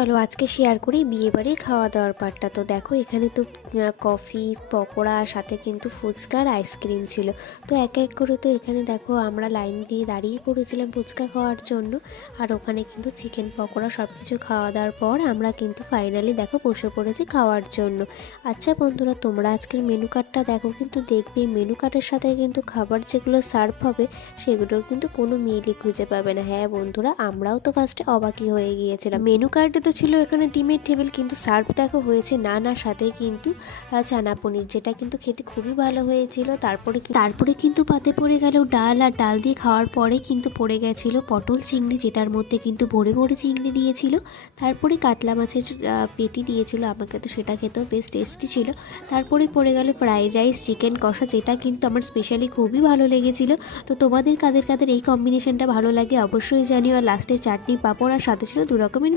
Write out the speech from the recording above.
চলো আজকে শেয়ার করি বিয়েবাড়ির খাওয়া দাওয়ার পার্টটা। তো দেখো এখানে তো কফি, পকোড়া, সাথে কিন্তু ফুচকা আর আইসক্রিম ছিল। তো এক এক করে তো এখানে দেখো আমরা লাইন দিয়ে দাঁড়িয়ে পড়েছিলাম ফুচকা খাওয়ার জন্য। আর ওখানে কিন্তু চিকেন পকোড়া সব কিছু খাওয়া দাওয়ার পর আমরা কিন্তু ফাইনালি দেখো বসে পড়েছি খাওয়ার জন্য। আচ্ছা বন্ধুরা, তোমরা আজকের মেনু কার্ডটা দেখো, কিন্তু দেখবে মেনু কার্ডের সাথে কিন্তু খাবার যেগুলো সার্ভ হবে সেগুলোর কিন্তু কোনো মিলই খুঁজে পাবে না। হ্যাঁ বন্ধুরা, আমরাও তো ফার্স্টে অবাকই হয়ে গিয়েছিলাম। মেনু কার্ডে তো ছিল এখানে ডিমের টেবিল, কিন্তু সার্ভ দেখো হয়েছে নানার সাথে কিন্তু চানা পনির, যেটা কিন্তু খেতে খুবই ভালো হয়েছিল। তারপরে কিন্তু পাতে পড়ে গেল ডাল, আর ডাল দিয়ে খাওয়ার পরে কিন্তু পড়ে গেছিল পটল চিংড়ি, যেটার মধ্যে কিন্তু ভরে ভরে চিংড়ি দিয়েছিল। তারপরে কাতলা মাছের পেটি দিয়েছিল, আমাকে তো সেটা খেতেও বেশ টেস্টি ছিল। তারপরে পড়ে গেল ফ্রাইড রাইস, চিকেন কষা, যেটা কিন্তু আমার স্পেশালি খুবই ভালো লেগেছিল। তো তোমাদের কাদের কাদের এই কম্বিনেশনটা ভালো লাগে অবশ্যই জানিও। আর লাস্টে চাটনি, পাঁপড় আর সাথে ছিল 2 রকমের